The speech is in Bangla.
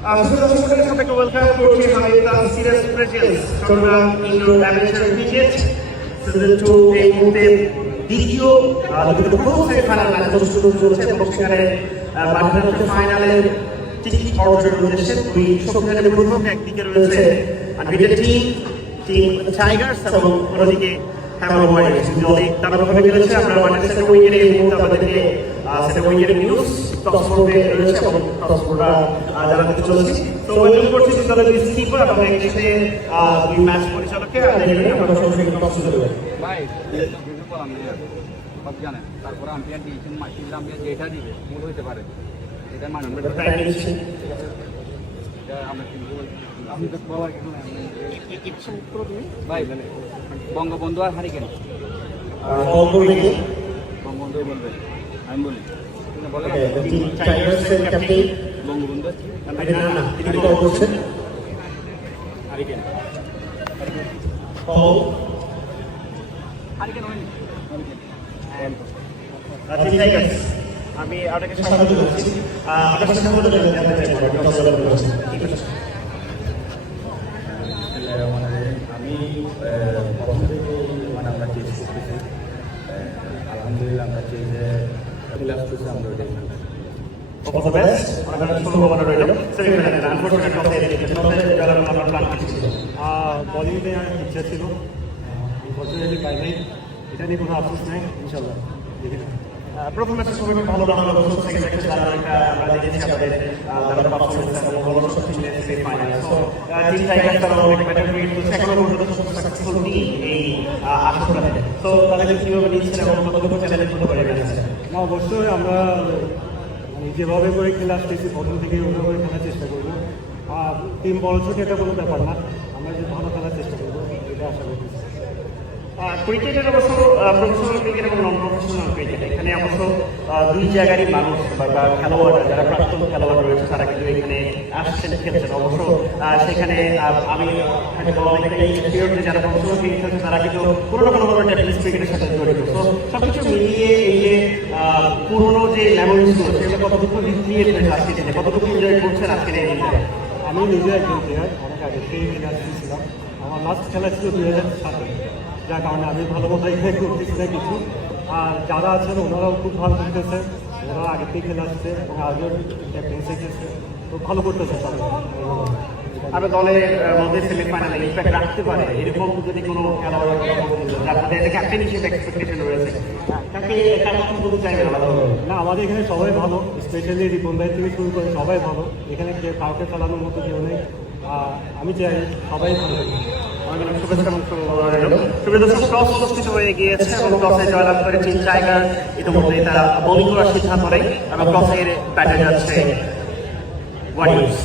সবাইকে ওয়েলকাম করছি highlight series presents Chattogram indoor amateur cricket season 2 এই মুহূর্তে দ্বিতীয় প্রথম সেমিফাইনাল ম্যাচ প্রস্তুত চলছে এবং সেখানে মাঠের ফাইনালের টিকিট অর্জনের উদ্দেশ্যে দুই শক্তিশালী প্রথম একদিকে রয়েছে আনবিটেড টিম টাইগার্স এবং অন্যদিকে হ্যামার ওয়ারিয়র্স দলে তারভাবে খেলেছে। আমরা মাঠের সেকেন্ড উইকেটে এই মুহূর্তে আমাদেরকে সেকেন্ড উইকেটের নিউজ টস করবে রয়েছে এবং টস বোর্ডরা জানাতে চলেছি। তো ওয়েলকাম করছি দলের স্কিপার এবং একসাথে দুই ম্যাচ পরিচালককে আমরা সরাসরি টস শুরু করব। ভাই সব জানেন, তারপর আম্পায়ার দিয়েছেন মাসির আম্পায়ার যেটা দিবে ভুল হইতে পারে, এটা মানে আমরা ভাই বঙ্গবন্ধু আর হারিকেন বঙ্গবন্ধু বলবে, আমি বলি বঙ্গবন্ধু হারিকেন আমি আপনাকে স্বাগত জানাচ্ছি। আপনার সাথে কথা বলতে আমি প্রথম থেকে আমরা চেঞ্জ করতেছি, আলহামদুলিল্লাহ আমরা চেঞ্জে আসতেছি, আমরা ওইটাই বলিউডে ইচ্ছা ছিল, আনফর্চুনেটলি পাই নাই। এটা নিয়ে কোনো আফসোস নেই, ইনশাল্লাহ দেখি না। প্রথম ম্যাচে খুবই ভালো রান্না করলো, সেকেন্ড ম্যাচে আমরা দেখেছি আমাদের যারা পারফরম্যান্স এবং বড় শক্তি ফাইনাল। সো টিম টাইগার্স তারা অনেক ব্যাটার ক্রিয়েট করছে, এখনো পর্যন্ত সাকসেসফুল টিম এই আসরটাতে। সো তাদেরকে কিভাবে নিচ্ছেন এবং কতটুকু চ্যালেঞ্জ হতে পারে? না, অবশ্যই আমরা যেভাবে করে খেলে আসতেছি প্রথম থেকে ওভাবে করে খেলার চেষ্টা করবো। আর টিম বড় ছোট এটা কোনো ব্যাপার না, আমরা যে ভালো খেলার চেষ্টা করবো এটা আশা করতেছি। ক্রিকেটের অবশ্য প্রফেশনাল ক্রিকেট এবং নন প্রফেশনাল ক্রিকেট, এখানে অবশ্য দুই জায়গারই মানুষ বা খেলোয়াড় যারা প্রাক্তন খেলোয়াড় রয়েছে তারা কিন্তু এখানে আসছেন, খেলছেন। অবশ্য সেখানে আমি অনেকটাই শিওর যে যারা প্রফেশনাল ক্রিকেট খেলছে তারা কিন্তু কোনো না কোনোভাবে টেস্ট ক্রিকেটের সাথে জড়িত। তো সব কিছু মিলিয়ে এই যে পুরোনো যে মেমোরিজগুলো সেগুলো কতটুকু রিক্রিয়েট হয়েছে আজকে দিনে, কতটুকু এনজয় করছেন আজকের এই দিনটা? আমি নিজে একজন প্লেয়ার, অনেক আগে সেই খেলে ছিলাম। আমার লাস্ট খেলা ছিল 2007-এ, যার কারণে আমি ভালো মতো এখানে করতেছি না কিছু। আর যারা আছেন ওনারাও খুব ভালো করতেছে, ওরা আগের থেকে খেলে আসছে এবং আগের ক্যাপ্টেন্সি খেলছে, তো ভালো করতেছে সবাই। আর দলের মধ্যে সেমিফাইনালে ইম্প্যাক্ট রাখতে পারে এরকম যদি কোনো খেলোয়াড় যার ক্যাপ্টেন হিসেবে এক্সপেকটেশন রয়েছে, তাকে কথা বলতে চাইবেন? না, আমাদের এখানে সবাই ভালো, স্পেশালি রিপন ভাই থেকে শুরু করে সবাই ভালো। এখানে কাউকে চালানোর মতো কেউ নেই। আমি চাই সবাই ভালো থাকি। টস প্রস্তুত হয়ে গিয়েছে এবং টসে জয়লাভ করে টিম টাইগার ইতিমধ্যে তারা বোলিং করার সিদ্ধান্ত নেয় এবং টসের ব্যাটে যাচ্ছে ওয়ারিয়র্স।